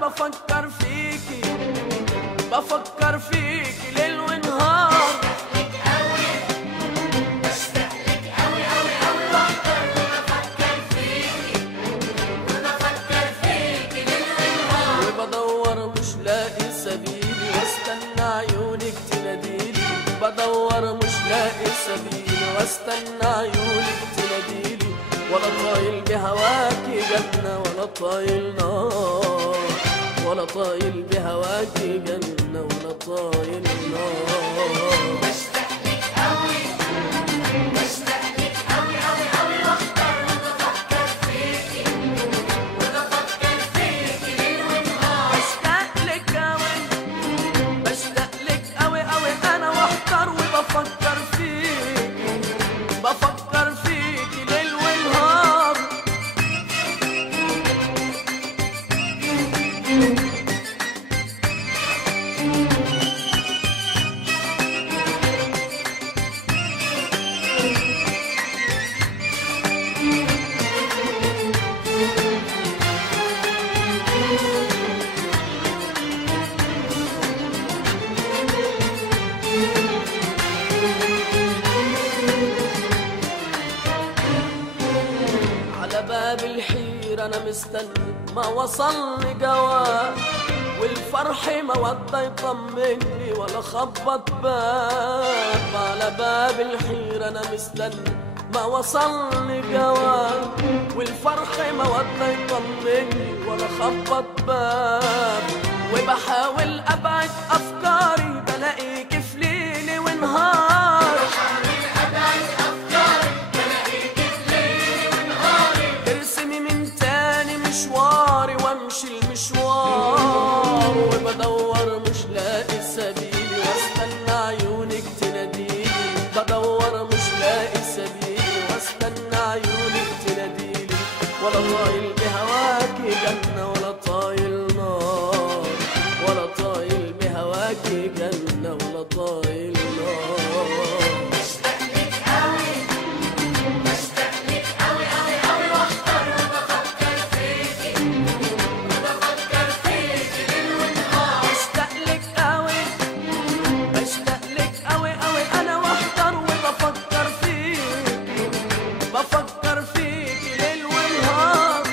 بفكر فيكي بفكر فيكي ليل ونهار. بشتاق لك أوي أوي أوي وأكتر وبفكر فيكي وبفكر فيكي ليل ونهار. وبدور مش لاقي سبيلي واستنى عيونك تناديلي. بدور مش لاقي سبيلي واستنى عيونك تناديلي. ولا طايل بهواكي جنة ولا طايل نار. ولا طايل بهواكي جنة ولا طايل نار. بشتاق لك أوي بشتاق لك أوي أوي أوي وأكتر وبفكر فيكي وبفكر فيكي ليل ونهار. بشتاق لك أوي بشتاق لك أوي أوي أنا واحتار وبفكر فيكي بفكر فيكي ليل ونهار. على باب الحيرة أنا مستني ما وصلني جواب. والفرح مودة يطمني ولا خبط باب. على باب الحيرة أنا مستني ما وصلني جواب. والفرح مودة يطمني ولا خبط باب. وبحاول أبعد أفكاري بلاقيكي في ليلي ونهار. ترسمي من تاني مشواري وامشي المشوار. وبدور مش لاقي سبيلي واستنى عيونك تناديلي. بدور مش لاقي سبيلي واستنى عيونك تناديلي. ولا طايل بهواكي جنة ولا طايل نار. ولا طايل بهواكي جنة ولا طايل نار. بشتاق لك أوي بشتاق لك أوي أوي أوي وأكتر وبفكر فيكي وبفكر فيكي ليل ونهار. بشتاق لك أوي بشتاق لك أوي أوي أنا واحتار وبفكر فيكي بفكر فيكي ليل ونهار.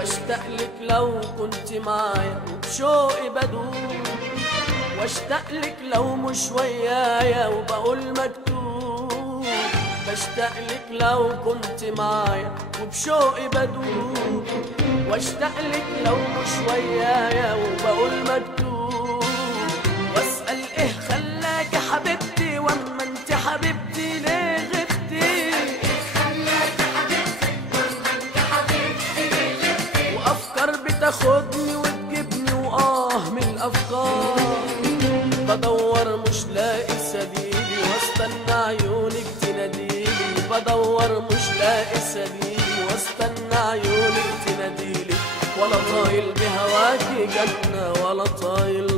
بشتاق لك لو كنت معايا وبشوقي بدوب. واشتاق لك لو مش ويايا وبقول مكتوب. بشتاق لك لو كنت معايا وبشوقي بدوب. واشتاق لك لو مش ويايا وبقول مكتوب. واسأل ايه خلاكي حبيبتي واما انت حبيبتي ليه غبتي. وافكار بتاخدني وتجيبني من الافكار. بدور مش لاقي سبيلي واستنى عيونك تناديلي. بدور مش لاقي سبيلي واستنى عيونك تناديلي. ولا طايل بهواكي جنة ولا طايل